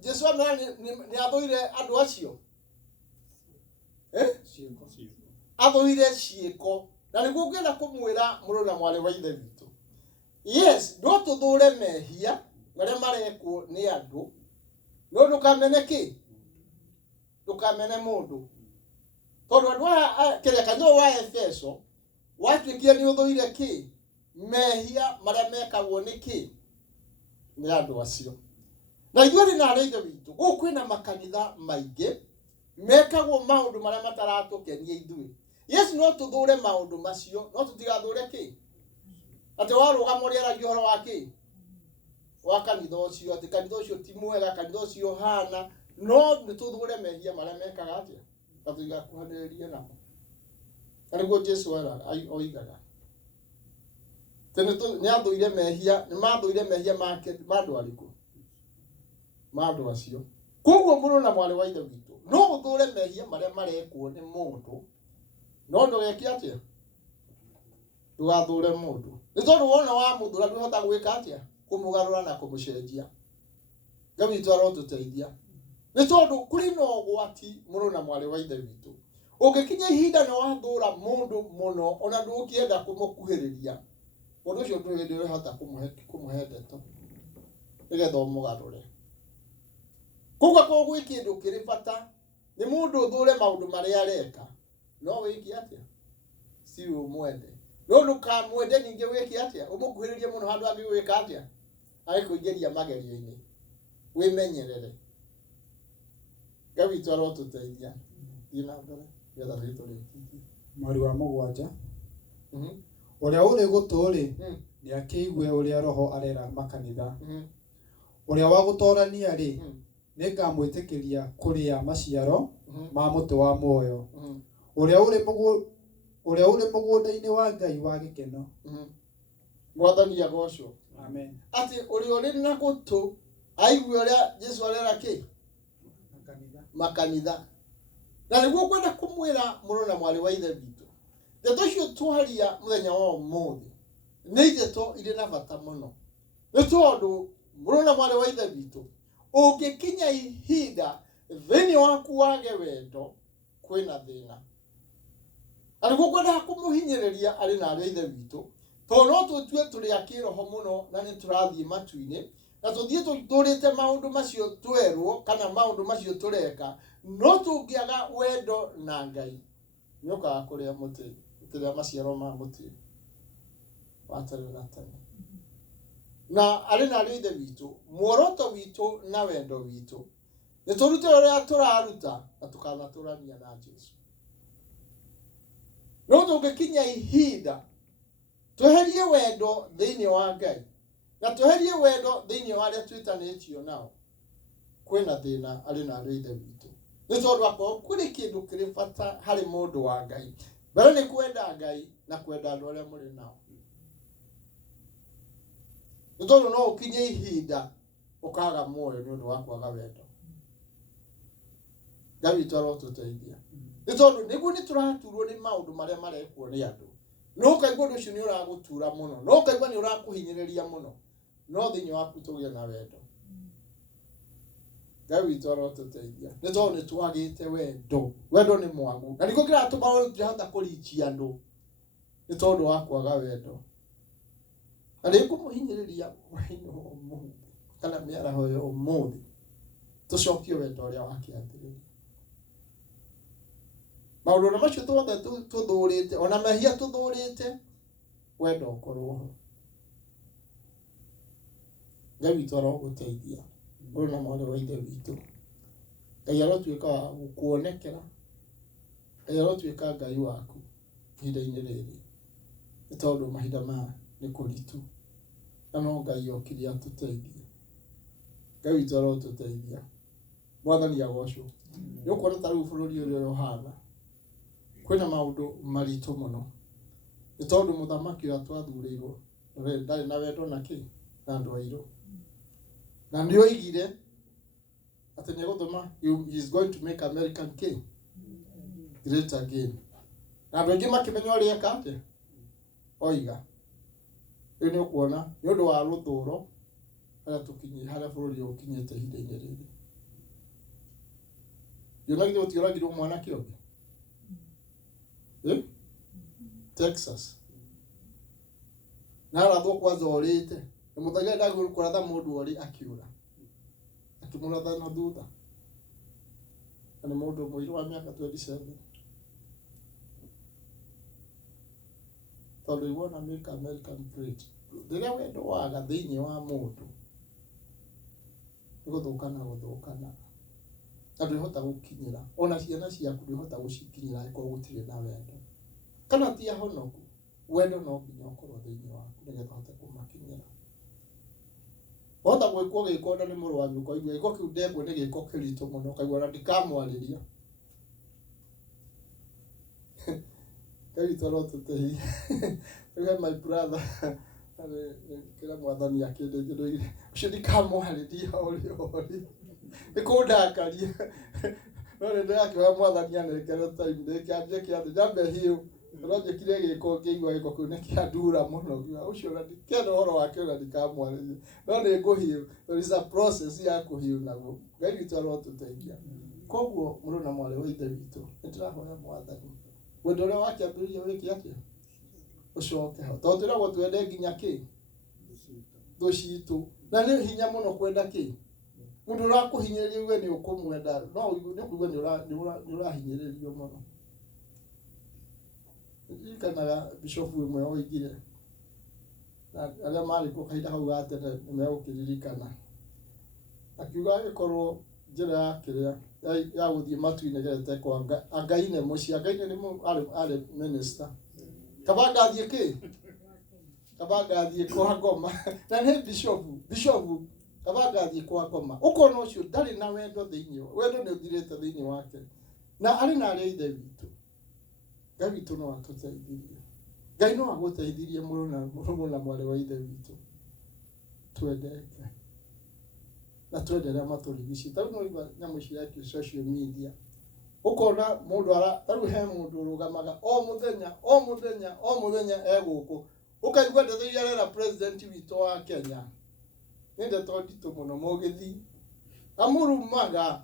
Jesu ni athoire andu acio athoire ciiko na niguo ngienda kumwira muru na mwari wa ithe witu. Yes, no tuthure mehia maria marekwo ni andu no ndukamene ki ndukamene mundu tondu andu kire kanyo wa Efeso watwikie ni uthoire ki mehia maria mekagwo ni ki ni andu acio. Na ithuĩ na arĩa ithe witũ gũkũ kwĩna makanitha maingĩ mekagwo maũndũ marĩa mataratũkenia ithuĩ. Yes, no tũthũre maũndũ macio no tũtigathũre kĩ atĩ warũgama ũrĩaragia ũhoro wa kĩ wa kanitha ũcio atĩ kanitha ũcio ti mwega kanitha ũcio hana no nĩ tũthũre mehia marĩa mekaga atĩa na tũtigakuhanĩrĩrie namo. Na nĩguo Jesu oigaga nĩ athũire mehia nĩ mathũire mehia make mandũ arĩkũ mandu acio. Koguo mũrũ na mwarĩ wa ithe witũ no ũthũre mehia marĩa marekwo nĩ mũndũ no ndũgeke atĩa ndũgathũre mũndũ nĩ tondũ wona wa mũthũra ndũhota gwĩka atĩa kũmũgarũra na kũmũcenjia. Ngai witũ arotũteithia nĩ tondũ kũrĩ na ũgwati mũrũ na mwarĩ wa ithe witũ ũngĩkinya ihinda nĩ wathũra mũndũ mũno ona ndũkĩenda kũmũkuhĩrĩria mũndũ ũcio ndũrĩ hĩndĩ ũrĩhota kũmũhe ndeto nĩgetha ũmũgarũre. Koguo gwĩ kĩndũ kĩrĩ bata nĩ mũndũ ũthũre maũndũ marĩa areka no wĩke atĩa si ũmwende no ndũkamwende ningĩ wĩke atĩa ũmũkuhĩrĩrie mũno handũ angĩ gwĩka atĩa agĩkũingĩria magerio-inĩ. Wĩmenyerere. Ngai witũ arotũteithia thiĩ na mbere nĩgetha tũrĩkĩtie. Mweri wa mũgwanja ũrĩa ũrĩ gũtũ-rĩ nĩ akĩigue ũrĩa roho arera makanitha. Ũrĩa wa gũtoorania-rĩ nĩngamwĩtĩkĩria kũrĩa maciaro ma mũtĩ wa muoyo ũrĩa ũrĩ mũgũnda-inĩ wa Ngai wa gĩkeno. Mwathani agocwo. Amen. Atĩ ũrĩa ũrĩ na gũtũ aigue ũrĩa Jesu arera kĩ makanitha. Na nĩguo kwenda kũmwĩra mũrũ na mwarĩ wa ithe witũ ndeto icio twaria mũthenya wa ũmũthĩ nĩ ndeto irĩ na bata mũno nĩ tondũ mũrũ na mwarĩ wa ithe witũ ũngĩkinya ihinda thĩinĩ waku wage wendo kwĩna thĩna. Na nĩguo kwenda kũmũhinyĩrĩria arĩ na arĩa ithe witũ tondũ no tũtue tũrĩ a kĩroho mũno na nĩ tũrathiĩ matu-inĩ na tũthiĩ tũthũrĩte maũndũ macio twerwo kana maũndũ macio tũreka no tũngĩaga wendo na Ngai nĩũkaga kũrĩa mũtĩ ũkĩrĩa maciaro ma mũtĩ wa tene na tene. Na arĩ na arĩa ithe witũ muoroto witũ na wendo witũ nĩ tũrute ũrĩa tũraruta na tũkanatũrania na Jesu. No tũngĩkinya ihinda tweherie wendo thĩinĩ wa Ngai na tweherie wendo thĩinĩ wa arĩa twĩtanĩtio nao kwĩna thĩna arĩ na arĩa ithe witũ. Nĩ tondũ akorwo kũrĩ kĩndũ kĩrĩ bata harĩ mũndũ wa Ngai mbere nĩ kwenda Ngai na kwenda andũ arĩa mũrĩ nao. Nĩ tondũ no ũkinye ihinda ũkaga muoyo nĩ ũndũ wa kwaga wendo. Ngai witũ arotũteithia nĩ tondũ nĩguo nĩ tũraturwo nĩ maũndũ marĩa marekwo nĩ andũ no ũkaigua ũndũ ũcio nĩ ũragũtura mũno no ũkaigua nĩ ũrakũhinyĩrĩria mũno no thĩinĩ waku tũgĩe na wendo. Ngai witũ arotũteithia nĩ tondũ nĩ twagĩte wendo. Wendo nĩ mwagu na nĩguo kĩratũma tũrahota kũrikia andũ nĩ tondũ wa kwaga wendo. Na nĩngũmũhinyĩrĩria hwaĩ-inĩ wa ũmũthĩ kana mĩaraho ya ũmũthĩ tũcokie wendo ũrĩa wakĩambĩrĩria. Maũndũ macio tuothe tũthũrĩte ona mehia tũthũrĩte wendo ũkorwo ho. Ngai witũ arogũteithia mũrũ na mwarĩ wa ithe witũ. Ngai arotuĩka wa gũkuonekera. Ngai arotuĩka Ngai waku ihinda-inĩ rĩrĩ nĩ tondũ mahinda maya nĩ kũritũ na no Ngai okire atũteithie. Ngai witũ arotũteithia. Mwathani agocwo. Nĩ ũkuona ta rĩu bũrũri ũrĩa ũhana kwĩna maũndũ maritũ mũno nĩ tondũ mũthamaki ũrĩa twathurĩirwo ndarĩ na wendo na kĩ na andũ airũ. Na nĩ oigire atĩ nĩ egũtũma he is going to make American king great again. Na andũ aingĩ makĩmenya ũrĩa eka atĩa oiga. Rĩu nĩ ũkuona nĩ ũndũ wa rũthũro haria bũrũri ũkinyĩte ihinda-inĩ rĩrĩ. Yonagire gũtioragirwo mwanake ũngĩ Texas na arathwo kwanza orĩte na mũthenya ndagĩrĩirwo kũratha mũndũ orĩ akiura akĩmũratha na thutha na nĩ mũndũ mũirũ wa mĩaka 27 tondũ iwona make American great. Rĩrĩa wendo waga thĩinĩ wa mũndũ nĩ gũthũkana na ndũhota gũkinyĩra ona ciana ciaku ndũhota gũcikinyĩra angĩkorwo gũtirĩ na wendo kana ti ahonoku. Wendo no nginya ũkorwo thĩinĩ waku nĩgetha ũhote kũmakinyĩra. Wahota gwĩkwo gĩko na nĩ mũrwaru ũkaigua gĩko kĩu ndekwo nĩ gĩko kĩritũ mũno ũkaigua na ndikamwarĩria Kĩrĩa tũtũteithia rĩu my brother kĩrĩa mwathani akĩndĩire ũcio ndikamwarĩria ũrĩ nĩkũndakaria no nĩ ndĩrakĩoya mwathani anengere time ndĩkĩambie kĩathĩ njambe hiũ ũronjĩkire gĩko ngĩigua gĩko kĩu nĩ kĩandura mũno ũcio na ndikĩenda ũhoro wake na ndikamwarĩria no nĩ ngũhiũ. There is a process ya kũhiũ naguo. Ngai witũ arotũteithia. Koguo mũrũ na mwarĩ wa ithe witũ nĩtũrahoya mwathani wendo ũrĩa wakĩambĩrĩria wĩke atĩa ũcoke ho tondũ twĩragwo twende nginya kĩ thũ citũ na nĩ hinya mũno kwenda kĩ mũndũ ũrakũhinyĩrĩria uge nĩ ũkũmwenda no nĩkũigua nĩ ũrahinyĩrĩrio mũno. Ndirikanaga bishop ũmwe oigire na arĩa marĩ kuo kahinda kau ga tene nĩ megũkĩririkana akiuga agĩkorwo njĩra ya kĩrĩa ya gũthiĩ matu-inĩ gerete kwa Angaine mũciĩ. Angaine nĩ arĩ minister. Kaba ngathiĩ kwa ngoma na nĩ bishop kaba ngathiĩ kwa ngoma ũkona ũcio ndarĩ na wendo thĩinĩ wendo nĩ ũthirĩte thĩinĩ wake na arĩ na arĩa ithe witũ. Ngai witũ no atũteithirie. Ngai no agũteithirie mũrũ na mwarĩ wa ithe witũ. Twende Ngai na twende arĩa matũrigicĩirie. Tarĩu nĩũigua nyamũ cirekio social media ũkona mũndũ tarĩu he mũndũ ũrũgamaga o mũthenya egũkũ ũkaigua ndeto iria arera president witũ wa Kenya nĩ ndeto nditũ mũno mũgĩthi amũrumaga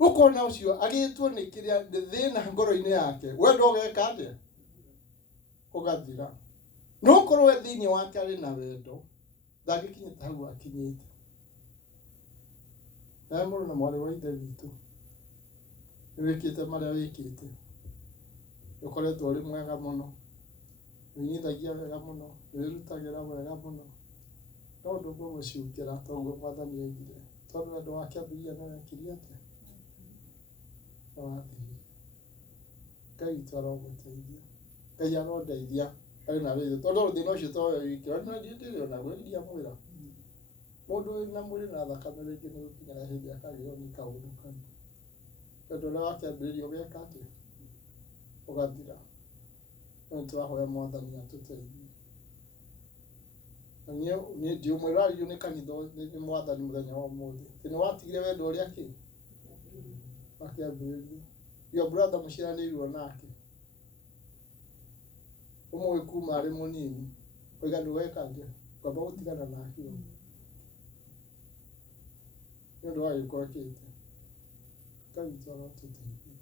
ũkona ũcio agĩtwo nĩ kĩrĩa thĩna ngoro-inĩ yake wendo ũgeka atĩa ũgathira. No ũkorwo we thĩinĩ wake arĩ na wendo ndangĩkinyĩte hau akinyĩte. Na mũrũ na mwarĩ wa ithe witũ nĩwĩkĩte marĩa wĩkĩte ũkoretwo ũrĩ mwega mũno wĩnyithagia wega mũno wĩrutagĩra wega mũno no ndũguo gũciũkĩra toguo mwathani oigire tondũ wendo wake ambĩrĩria nĩ wekire atĩa wathirire. Ngai witũ arogũteithia. Ngai arondeithia arĩ na wĩthĩ tondũ thĩna ũcio towe wiki ona ndĩrĩ ona gwĩria mwĩra mũndũ wĩna mwĩrĩ na thakame rĩngĩ nĩ gũkinyĩra hĩndĩ akagĩrwo nĩ kaũndũ kau wendo ũrĩa wakĩambĩrĩria ũgeka atĩa ũgathira. Nĩ tũrahoya mwathani atũteithie. Na niĩ ndiũmwĩraririo nĩ kanitha nĩ mwathani mũthenya wa ũmũthĩ atĩ nĩ watigire wendo ũrĩa kĩ wakĩambĩrĩria. Your brother mũciaranĩirwo nake ũmũĩ kuma arĩ mũnini oiga ndũgeka atĩa kwamba gũtigana nake nĩ ũndũ wa gĩko ekĩte. Ngai witũ arotũteithia.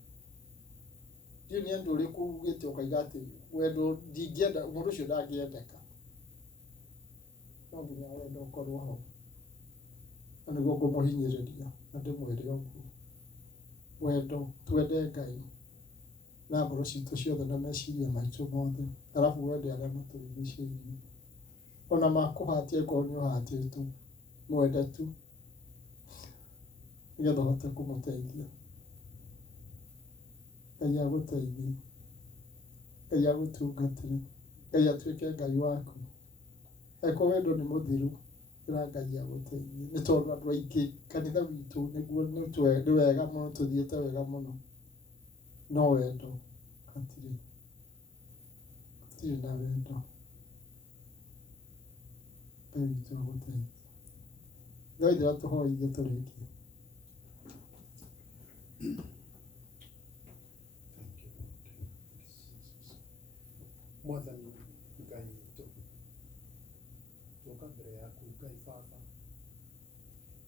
Ndiũ nĩ andũ ũrĩkũ ugĩte ũkaiga atĩ wendo ndingĩenda mũndũ ũcio ndangĩendeka. No nginya wendo ũkorwo ho na nĩguo ngũmũhinyĩrĩria na ndĩmwĩre ũguo wendo twende Ngai na ngoro citũ ciothe na meciria maitũ mothe arabu wende arĩa matũrigicĩirie ona makũhatia korwo nĩ ũhatĩtwo mwende tu nĩgetha ũhote kũmũteithia. Ngai agũteithie. Ngai agũtungatĩre. Ngai atuĩke Ngai waku. Eko wendo nĩ mũthiru ĩra Ngai agũteithie nĩ tondũ andũ aingĩ kanitha witũ nĩguo nĩ wega mũno tũthiĩte wega mũno no wendo hatirĩ na wendo. Ngai witũ agũteithie. Ngai ndĩratũhoithie tũrĩkie. Mwathani Ngai witũ tũka mbere yaku Ngai Baba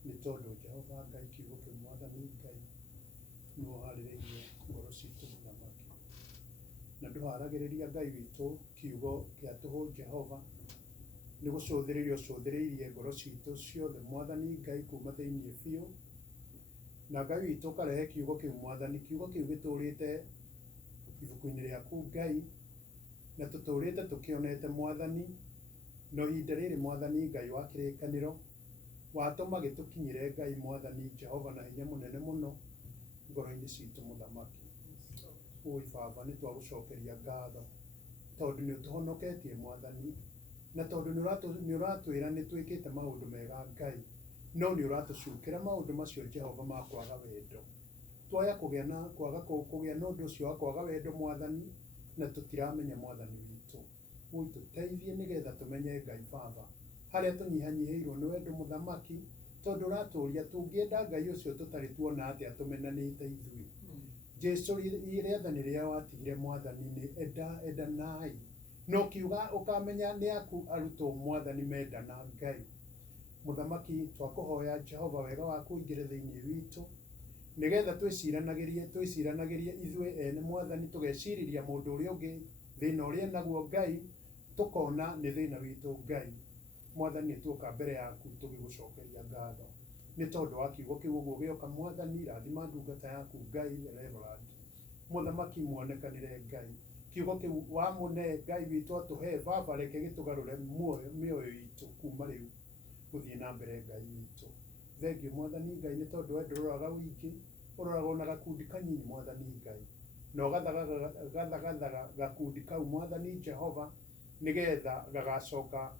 nĩ tondũ Jehova Ngai kiugo kĩu Mwathani Ngai nĩwe ũharĩrĩirie ngoro citũ mũthamaki, na ndũharagĩrĩria Ngai witũ kiugo gĩa tũhũ Jehova nĩ gũcũthĩrĩria ũcũthĩrĩirie ngoro citũ ciothe Mwathani Ngai kuma thĩinĩ biũ, na Ngai witũ ũkarehe kiugo kĩu Mwathani, kiugo kĩu gĩtũrĩte ibuku-inĩ rĩaku Ngai, na tũtũrĩte tũkĩonete Mwathani, no ihinda rĩrĩ Mwathani Ngai wa kĩrĩkanĩro watũma gĩtũkinyĩre Ngai Mwathani Jehova na hinya mũnene mũno ngoro-inĩ citũ mũthamaki. Ũĩ Baba nĩ twagũcokeria ngatho tondũ nĩ ũtũhonoketie Mwathani, na tondũ nĩ ũratwĩra nĩ twĩkĩte maũndũ mega Ngai, no nĩ ũratũcukĩra maũndũ macio Jehova ma kwaga wendo. Twoya kũgĩa na kwaga kũgĩa na ũndũ ũcio wa kwaga wendo Mwathani, na tũtiramenya Mwathani witũ. Ũĩ tũteithie nĩgetha tũmenye Ngai Baba harĩa tũnyihanyihĩirwo nĩ wendo mũthamaki, tondũ ũratũria tũngĩenda Ngai ũcio tũtarĩ tuona atĩa tũmenanĩte ithuĩ. Jesu rĩathani rĩrĩa watigire Mwathani nĩ endanai, no kiuga ũkamenya nĩ aku arutwo Mwathani mendana Ngai. Mũthamaki twakũhoya Jehova wega waku ũingĩre thĩinĩ witũ, nĩgetha twĩciranagĩrie ithuĩ ene Mwathani, tũgeciriria mũndũ ũrĩa ũngĩ thĩna ũrĩa naguo Ngai, tũkona nĩ thĩna witũ Ngai. Mwathani tuoka mbere yaku tũgĩgũcokeria ngatho nĩ tondũ wa kiugo kĩu ũguo gĩoka Mwathani, rathima ndungata yaku Ngai Reverend Mũthamaki muonekanĩre Ngai, kiugo kĩu wamũne Ngai witũ atũhe Baba, reke gĩtũgarũre mĩoyo itũ kuma rĩu gũthiĩ na mbere Ngai witũ. Thengiũ Mwathani Ngai nĩ tondũ we ndũroraga wiki, ũroraga ona gakundi kanini Mwathani Ngai, na ũgathagathaga gakundi kau Mwathani Jehova, nĩgetha gagacoka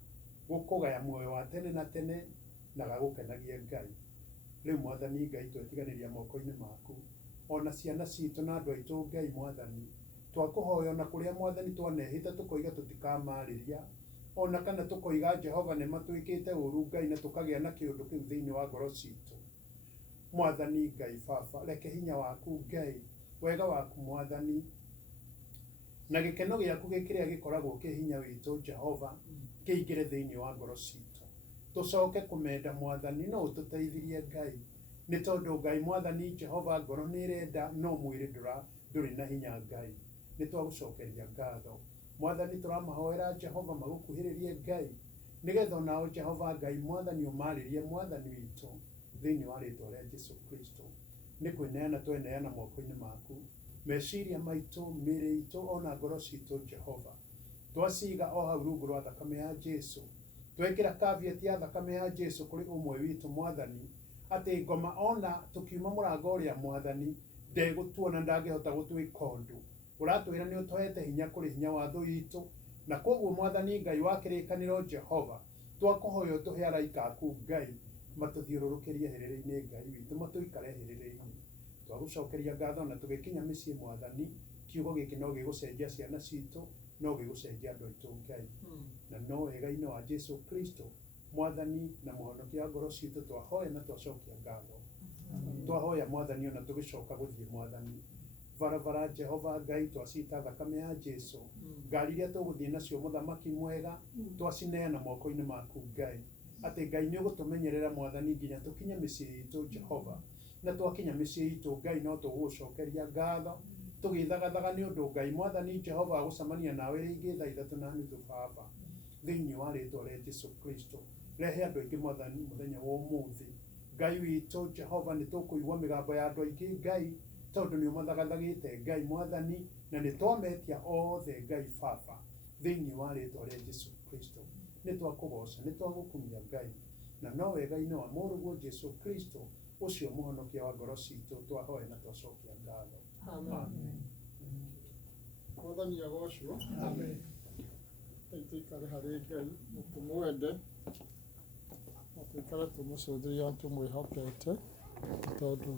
gũkũgaya muoyo wa tene na tene na gagũkenagie Ngai. Rĩu Mwathani Ngai twetiganĩria moko-inĩ maku, ona ciana citũ na andũ aitũ Ngai Mwathani, twakũhoya ona kũrĩa Mwathani twanehĩte tũkoiga tũtikamarĩria, ona kana tũkoiga Jehova nĩ matwĩkĩte ũru Ngai, na tũkagĩa na kĩũndũ kĩu thĩinĩ wa ngoro citũ. Mwathani Ngai Baba, reke hinya waku Ngai, wega waku Mwathani, na gĩkeno gĩaku kĩrĩa gĩkoragwo kĩ hinya witũ Jehova kĩingĩre thĩinĩ wa ngoro citũ, tũcoke kũmenda Mwathani, no ũtũteithirie Ngai, nĩ tondũ Ngai Mwathani Jehova ngoro nĩ ĩrenda no mwĩrĩ ndũrĩ na hinya Ngai. Nĩ twagũcokeria ngatho Mwathani, tũramahoera Jehova magũkuhĩrĩrie Ngai, nĩgetha onao Jehova Ngai Mwathani ũmarĩrie Mwathani witũ thĩinĩ wa rĩtwa rĩa Jesu Kristo. Nĩ kwĩneana tweneana moko-inĩ maku, meciria maitũ, mĩĩrĩ itũ, ona ngoro citũ Jehova twaciga o hau rungu rwa thakame ya Jesu, twekĩra caveat ya thakame ya Jesu kũrĩ ũmwe witũ Mwathani, atĩ ngoma ona tũkiuma mũrango ũrĩa Mwathani ndegũtuona, ndangĩhota gũtwĩka ũndũ. Ũratwĩra nĩ ũtũhete hinya kũrĩ hinya wa thũ itũ, na koguo Mwathani Ngai wa kĩrĩkanĩro Jehova, twakũhoya ũtũhe araika aku Ngai matũthiũrũrũkĩrie hĩrĩrĩ-inĩ Ngai witũ, matũikare hĩrĩrĩ-inĩ. Twagũcokeria ngatho na tũgĩkinya mĩciĩ Mwathani, kiugo gĩkĩ no gĩgũcenjia ciana citũ, no gĩgũcenjia andũ aitũ Ngai, na no wega-inĩ wa Jesu Kristo Mwathani na mũhonokia wa ngoro citũ twahoya na twacokia ngatho. Twahoya Mwathani ona tũgĩcoka gũthiĩ Mwathani, barabara Jehova Ngai twacita thakame ya Jesu, ngari iria tũgũthiĩ nacio Mũthamaki mwega twacineana moko-inĩ maku Ngai, atĩ Ngai nĩ ũgũtũmenyerera Mwathani nginya tũkinye mĩciĩ itũ Jehova, na twakinya mĩciĩ itũ Ngai no tũgũgũcokeria ngatho, tũgĩthagathaga nĩ ũndũ Ngai Mwathani Jehova gũcemania nawe rĩngĩ thaa ithatũ na nuthu Baba, thĩinĩ wa rĩtwa rĩa Jesu Kristo. Rehe andũ aingĩ Mwathani mũthenya wa ũmũthĩ Ngai witũ Jehova, nĩ tũkũigua mĩgambo ya andũ aingĩ Ngai, tondũ nĩ ũmathagathagĩte Ngai Mwathani, na nĩ twametia othe Ngai Baba, thĩinĩ wa rĩtwa rĩa Jesu Kristo. Nĩ twakũgoca, nĩ twagũkumia Ngai, na no wega-inĩ wa mũrũguo Jesu Kristo ũcio mũhonokia wa ngoro citũ twahoya na twacokia ngatho. Amen. Mwathani agocwo. Amen. Tũikare harĩ Ngai na tũmwende, na tũikare tũmũcũthĩrĩrie tũmwĩhokete, tondũ